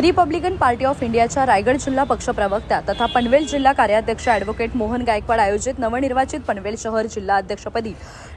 Republican Party of इंडियाच्या रायगड जिल्हा पक्ष प्रवक्त्या तथा पनवेल जिल्हा कार्याध्यक्ष ॲडव्होकेट मोहन गायकवाड आयोजित नवनिर्वाचित पनवेल शहर जिल्हा अध्यक्षपदी.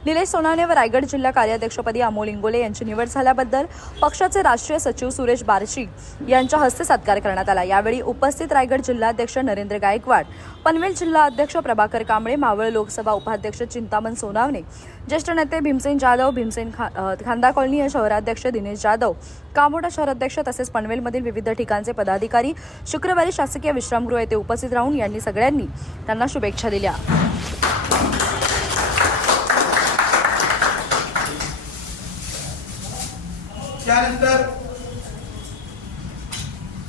निलेश सोनाने व रायगड जिल्हा कार्याध्यक्षपदी अमोल इंगोले यांची निवड झाल्याबद्दल पक्षाचे राष्ट्रीय सचिव सुरेश बारशी यांच्या हस्ते सत्कार करण्यात आला. यावेळी उपस्थित रायगड जिल्हाध्यक्ष नरेंद्र गायकवाड पनवेल जिल्हा अध्यक्ष प्रभाकर कांबळे मावळ लोकसभा उपाध्यक्ष चिंतामण सोनावणे ज्येष्ठ नेते भीमसेन जाधव भीमसेन खा खांदा कॉलनी या शहराध्यक्ष दिनेश जाधव कामोडा शहराध्यक्ष तसेच पनवेलमधील विविध ठिकाणचे पदाधिकारी शुक्रवारी शासकीय विश्रामगृह येथे उपस्थित राहून यांनी सगळ्यांनी त्यांना शुभेच्छा दिल्या. त्यानंतर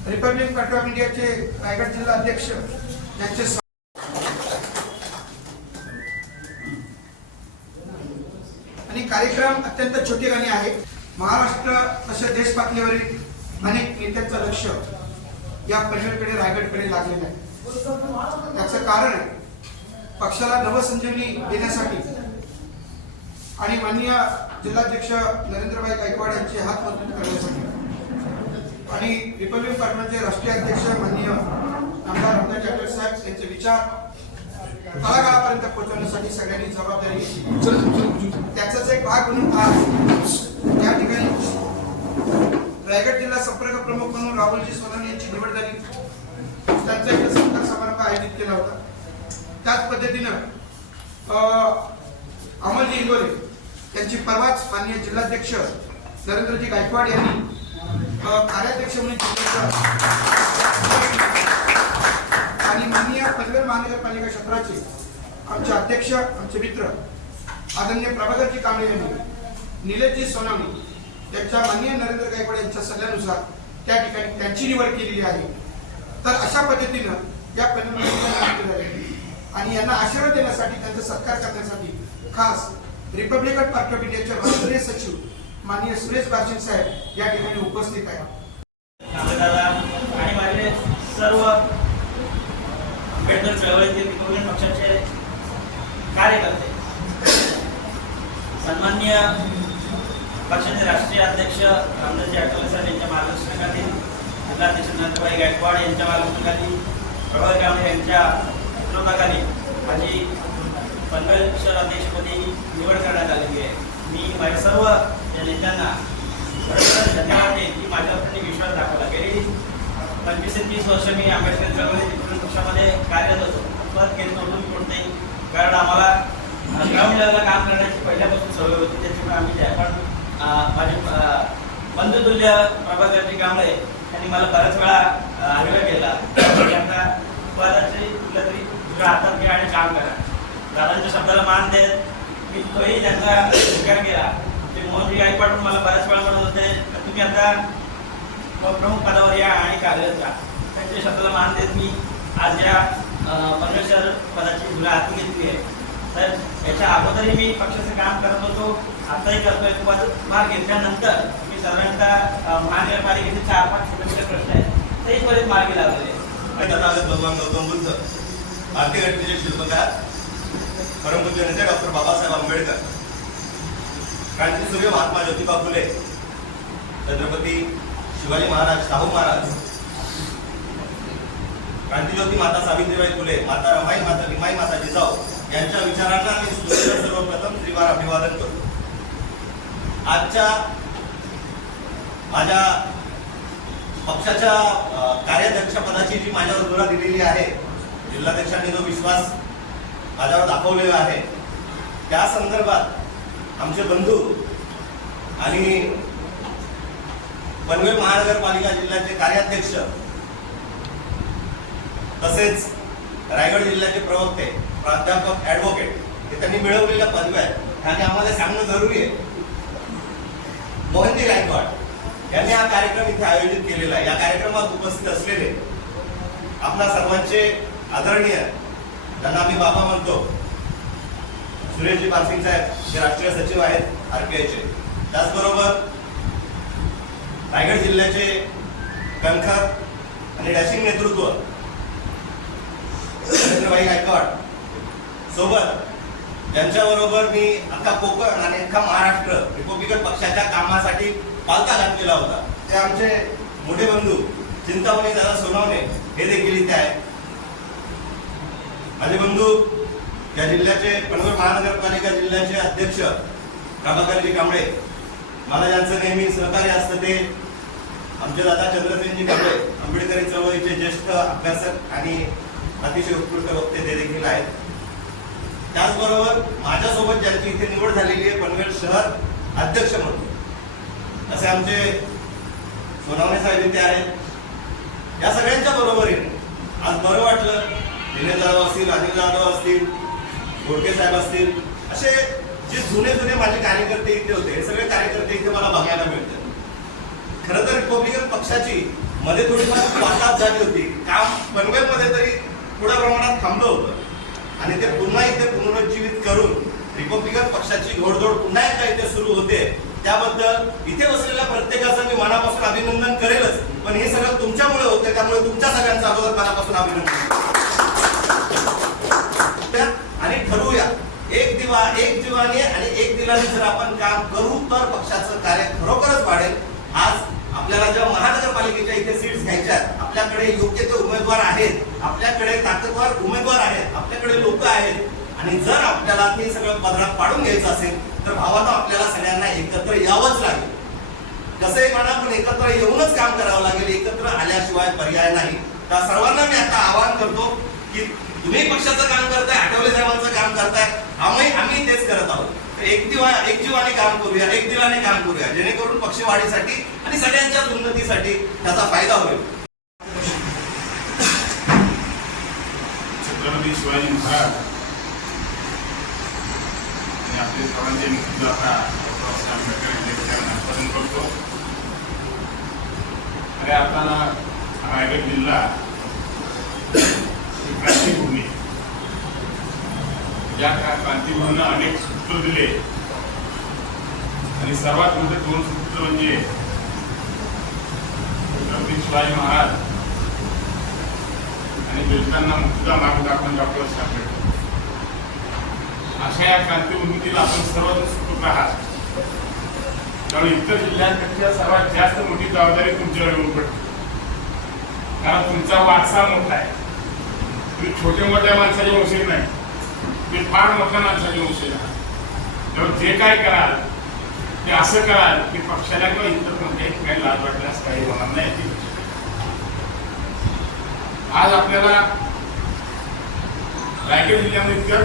रिपब्लिक पार्टी ऑफ इंडियाचे रायगड जिल्हा अध्यक्ष कार्यक्रम अत्यंत छोटेखानी आहे. महाराष्ट्र तसेच देश पातळीवरील अनेक नेत्यांचं लक्ष या पनवेलकडे रायगडकडे लागलेलं आहे. त्याचं कारण पक्षाला नवसंजीवनी देण्यासाठी आणि माननीय जिल्हाध्यक्ष नरेंद्रभाई गायकवाड यांचे हात मजबूत करण्यासाठी आणि रिपब्लिक पार्टीचे राष्ट्रीय अध्यक्ष माननीय आमदार रामदास जाटकर साहेब यांचे विचार तळागाळापर्यंत पोहोचवण्यासाठी सगळ्यांनी जबाबदारी घेतली. त्याचाच एक भाग म्हणून आज त्या ठिकाणी रायगड जिल्हा संपर्क प्रमुख म्हणून राहुलजी सोनवणे यांची निवड झाली त्यांचा एक सत्कार समारंभ आयोजित केला होता त्याच पद्धतीनं अं, अमोलजी इंगोले यांची परवाच माननीय जिल्हाध्यक्ष नरेंद्रजी गायकवाड यांनी कार्याध्यक्ष म्हणून महानगरपालिका क्षेत्राचे आमचे अध्यक्ष आमचे मित्र आदरणीय प्रभाकरजी कांबळे यांनी निलेशजी सोनावणे यांच्या माननीय नरेंद्र गायकवाड यांच्या सल्ल्यानुसार त्या ठिकाणी त्यांची निवड केलेली आहे. तर अशा पद्धतीनं या आणि यांना आशीर्वाद देण्यासाठी त्यांचा सत्कार करण्यासाठी खास रिपब्लिकन पार्टी ऑफ इंडियाचे राष्ट्रीय सचिव माननीय सुरेश बार्शिंग साहेब या ठिकाणी उपस्थित आहेत. आणि माझे सर्व आंबेडकर चळवळीतील रिपब्लिकन पक्षाचे कार्यकर्ते. सन्मान्य पक्षाचे राष्ट्रीय अध्यक्ष रामदासजी अटल साहेब यांच्या मार्गदर्शनाखाली जिल्हाध्यक्ष नंदभाई गायकवाड यांच्या मार्गदर्शनाखाली प्रभाकर गावडे यांच्या नेतृत्वाखाली माझी पनवेल शहर अध्यक्षपदी निवड करण्यात आलेली आहे. मी माझ्या सर्व या नेत्यांना धन्यवाद देईन की माझ्यावर त्यांनी विश्वास दाखवला. गेली पंचवीस ते तीस वर्ष मी आंबेडकर चळवळी रिपब्लिक पक्षामध्ये कार्यरत होतो. परत गेली नव्हतो मी कारण आम्हाला ग्राउंड लेवलला काम करण्याची पहिल्यापासून सवय होती त्याच्यामुळे आम्ही जे पण माझे बंधुतुल्य प्रभाकरजी कांबळे यांनी मला बऱ्याच वेळा आग्रह केला की आता पदाची कुठल्या तरी तुझ्या हातात घ्या आणि काम करा. दादांच्या शब्दाला मान देत मी तोही त्यांचा स्वीकार केला. ते मोहनजी गायकवाड पण मला बऱ्याच वेळा म्हणत होते तुम्ही आता प्रमुख पदावर या आणि कार्यरत राहा. त्यांच्या शब्दाला मान देत मी आज या परमेश्वर पदाची तुला हाती घेतली आहे. तर याच्या अगोदरही मी पक्षाचं काम करत होतो. आताही करतोय. पद भाग घेतल्यानंतर मी साधारणतः महानगरपालिकेचे चार पाच छोटे छोटे प्रश्न आहेत. तेही त्वरित मार्गी लावलेले आहेत. आलं भगवान गौतम बुद्ध भारतीय घटनेचे शिल्पकार परमपूज्य नेते डॉक्टर बाबासाहेब आंबेडकर क्रांतीसूर्य महात्मा ज्योतिबा फुले छत्रपती शिवाजी महाराज शाहू महाराज. क्रांतीज्योती माता सावित्रीबाई फुले माता रमाई माता भीमाई माता जिजाऊ यांच्या विचारांना मी सर्वप्रथम त्रिवार अभिवादन करतो आजच्या माझ्या पक्षाच्या कार्याध्यक्षपदाची जी माझ्यावर धुरा दिलेली आहे जिल्हाध्यक्षांनी जो विश्वास माझ्यावर दाखवलेला आहे त्या संदर्भात आमचे बंधू आणि पनवेल महानगरपालिका जिल्ह्याचे कार्याध्यक्ष तसेच रायगड जिल्ह्याचे प्रवक्ते प्राध्यापक ऍडव्होकेट हे त्यांनी मिळवलेल्या पदव्या आहेत. आणि आम्हाला सांगणं जरुरी आहे. मोहनजी गायकवाड यांनी हा कार्यक्रम इथे आयोजित केलेला आहे. या कार्यक्रमात उपस्थित असलेले आपल्या सर्वांचे आदरणीय ज्यांना आम्ही बाबा म्हणतो सुरेशजी पारसिंग साहेब हे राष्ट्रीय सचिव आहेत आरपीआयचे त्याचबरोबर रायगड जिल्ह्याचे कणखर आणि डॅशिंग नेतृत्व नरेंद्रभाई गायकवाड सोबत त्यांच्याबरोबर मी अख्खा कोकण आणि अख्खा महाराष्ट्र रिपब्लिकन पक्षाच्या कामासाठी पालता घातलेला होता. ते आमचे मोठे बंधू चिंतामणी दादा सोनवणे हे देखील इथे आहेत. माझे बंधू या जिल्ह्याचे पनवेल महानगरपालिका जिल्ह्याचे अध्यक्ष प्रभाकरजी कांबळे मला ज्यांचं नेहमी सहकार्य असतं ते आमचे दादा चंद्रसेनजी कांबळे आंबेडकरी चळवळीचे ज्येष्ठ अभ्यासक आणि अतिशय उत्कृष्ट वक्ते ते देखील आहेत. त्याचबरोबर माझ्यासोबत ज्यांची इथे निवड झालेली आहे पनवेल शहर अध्यक्ष म्हणून असे आमचे सोनावणे साहेब इथे आहेत. या सगळ्यांच्या बरोबरीने आज बरं वाटलं. दिनेश जाधव असतील अनिल जाधव असतील गोडके साहेब असतील असे जे जुने जुने माझे कार्यकर्ते इथे होते हे सगळे कार्यकर्ते इथे मला बघायला मिळतात. खरं तर रिपब्लिकन पक्षाची मध्ये थोडीफार वाताहत झाली होती. काम पनवेलमध्ये तरी थोड्या प्रमाणात थांबलं होतं. आणि ते पुन्हा इथे पुनरुज्जीवित करून रिपब्लिकन पक्षाची घोडदौड पुन्हा एकदा इथे सुरू होते. त्याबद्दल इथे बसलेल्या प्रत्येकाचं मी मनापासून अभिनंदन करेलच. पण हे सगळं तुमच्यामुळे होते त्यामुळे तुमच्या सगळ्यांचं अगोदर मनापासून अभिनंदन त्या- आणि ठरवूया एक एक जीवाने आणि एक दिलाने जर आपण काम करू तर पक्षाचं कार्य खरोखरच वाढेल. आज आपल्याला जेव्हा महानगरपालिकेच्या इथे सीट्स घ्यायच्या आहेत आपल्याकडे योग्य ते उमेदवार आहेत आपल्याकडे ताकदवार उमेदवार आहेत आपल्याकडे लोक आहेत आणि जर आपल्याला ते सगळं पदरात पाडून घ्यायचं असेल तर भावानं आपल्याला सगळ्यांना एकत्र यावंच लागेल. कसंही म्हणा पण एकत्र येऊनच काम करावं लागेल एकत्र आल्याशिवाय पर्याय नाही. तर सर्वांना मी आता आवाहन करतो की तुम्ही पक्षाचं काम करताय आठवले साहेबांचं काम करताय आम्ही आम्ही तेच करत आहोत. एक दिवा एक जीवाने काम करूया एक दिलाने काम करूया. जेणेकरून पक्षवाढीसाठी आणि सगळ्यांच्याच उन्नतीसाठी त्याचा फायदा होईल. छत्रपती शिवाजी महाराज आणि आपले सर्वांचे मुक्तीदाता डॉक्टर आंबेडकर यांच्या करतो. अरे आपल्याला रायगड जिल्हा ही क्रांतीभूमी आहे. या क्रा- क्रांतीभूमीनं अनेक सूत्र दिले. आणि सर्वात मोठे दोन सूत्र म्हणजे छत्रपती शिवाजी महाराज आणि दलितांना मुक्तीचा मार्ग दाखवून डॉक्टर बाबासाहेब अशा या क्रांतीभूमीतील आपण सर्वात सुखरूप आहात. त्यामुळे इतर जिल्ह्यांपेक्षा सर्वात जास्त मोठी जबाबदारी तुमच्यावर येऊन पडते. कारण तुमचा वारसा मोठा आहे. तुम्ही छोटे मोठ्या माणसाचे वंशील नाही. मी फार मोठ्या माणसाचे वंशील आहात जे काय कराल ते असं कराल की पक्षाला किंवा इतर कोणत्याही ठिकाणी लाज वाटण्यास काही होणार नाही. आज आपल्याला रायगड जिल्ह्यामध्ये इतक्या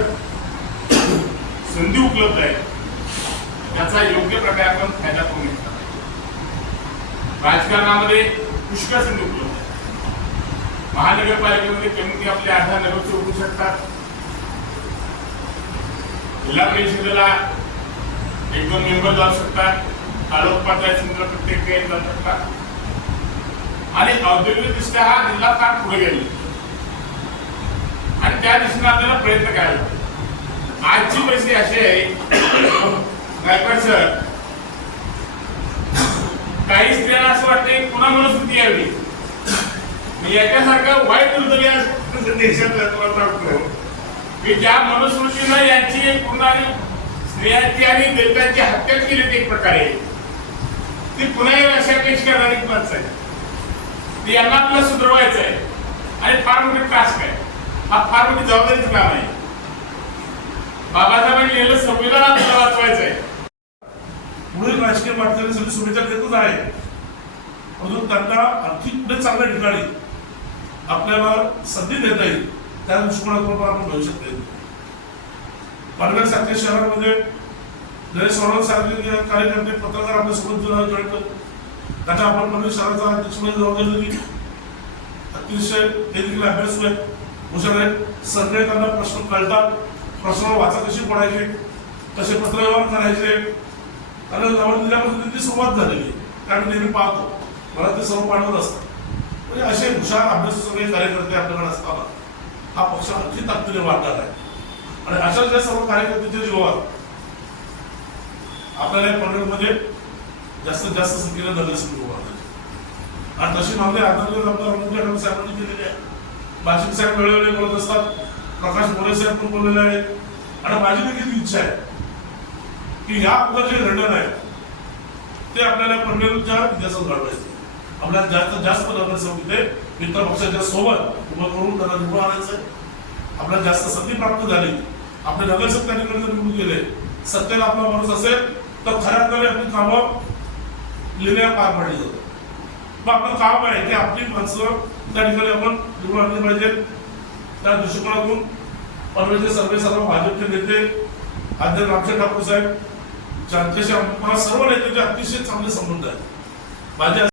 संधी उपलब्ध आहे त्याचा योग्य प्रकारे आपण फायदा करून घेतला राजकारणामध्ये पुष्कळ संधी उपलब्ध आहे महानगरपालिकेमध्ये कमी आपले अर्धा नगर उठू शकतात? जिल्हा परिषदेला एक दोन मेंबर जाऊ शकतात तालुका पंचायत समितीला प्रत्येक जाऊ शकतात. आणि औद्योगिकदृष्ट्या हा जिल्हा फार पुढे गेलेला आणि त्या दिशेने आपल्याला प्रयत्न करायला आजची परिस्थिती अशी आहे सर काही स्त्रियांना असं वाटतं पुन्हा मनस्थिती यावी. याच्यासारखा वाईट दुर्दैवी देशात तुम्हाला की ज्या मनुस्मृतीनं यांची एक पूर्ण आणि स्त्रियांची आणि दलितांची हत्या केली होती एक प्रकारे. ती पुन्हा अशा पेश करणारी माणसं आहे ती यांना आपल्याला सुधारवायचं आहे. आणि फार मोठी टास्क आहे. हा फार मोठी जबाबदारीचं काम आहे. बाबासाहेबांनी लिहिलं संविधान आपल्याला वाचवायचं आहे. पुढील राजकीय वाटचालीसाठी शुभेच्छा देतच आहे. म्हणून त्यांना आणखी पुढे चांगल्या ठिकाणी आपल्याला संधी देता येईल. त्या दृष्टिकोनातून पण आपण भविष्यात शकतो पालघर सारख्या शहरामध्ये जय सोनल सारखे कार्यकर्ते पत्रकार आपल्यासोबत जॉईन करतो त्याच्या आपण पनवेल शहराचा अध्यक्षपदी जबाबदारी दिली अतिशय हे देखील अभ्यासू आहेत. हुशार आहेत. सगळे त्यांना प्रश्न कळतात. प्रश्न वाचा कशी पडायचे? कसे पत्रव्यवहार करायचे? त्यांना जवळ दिल्यापासून त्यांची सुरुवात झालेली त्यामुळे नेहमी पाहतो. मला ते सर्व पाठवत असतात. म्हणजे असे हुशार अभ्यासू सगळे कार्यकर्ते आपल्याकडे असताना हा पक्ष आणखी ताकदीने वाढणार आहे. आणि अशा ज्या सर्व कार्यकर्त्यांच्या जीवावर आपल्याला या पनवेलमध्ये जास्तीत जास्त संख्येने नगरसेवक उभारतात आणि तशी मागणी आदरणीय आमदार मुख्यमंत्री साहेबांनी केलेली आहे. भाषिक साहेब वेळोवेळी बोलत असतात प्रकाश मोरे साहेब पण बोललेले आहेत. आणि माझी देखील इच्छा आहे की ह्या अगोदर जे घडलं आहे ते आपल्याला पनवेलच्या इतिहासात घडवायचं आपल्याला जास्त जास्त नगरसेवक इथे मित्र पक्षाच्या सोबत उभं करून त्यांना निवडून आणायचं. आपल्याला जास्त संधी प्राप्त झाली. आपले नगरसेवक जर निवडून गेले सत्तेला आपला माणूस असेल तर खऱ्या अर्थाने आपली कामं लिहिल्या पार पाडली जातात. मग आपलं काम आहे की आपली माणसं त्या ठिकाणी आपण निवडून आणली पाहिजे त्या दृष्टिकोनातून परमेश्वर सर्वे सर्व भाजपचे नेते अध्यक्ष रामशेठ ठाकूर साहेब ज्यांच्याशी मला सर्व नेत्यांचे अतिशय चांगले संबंध आहेत. माझे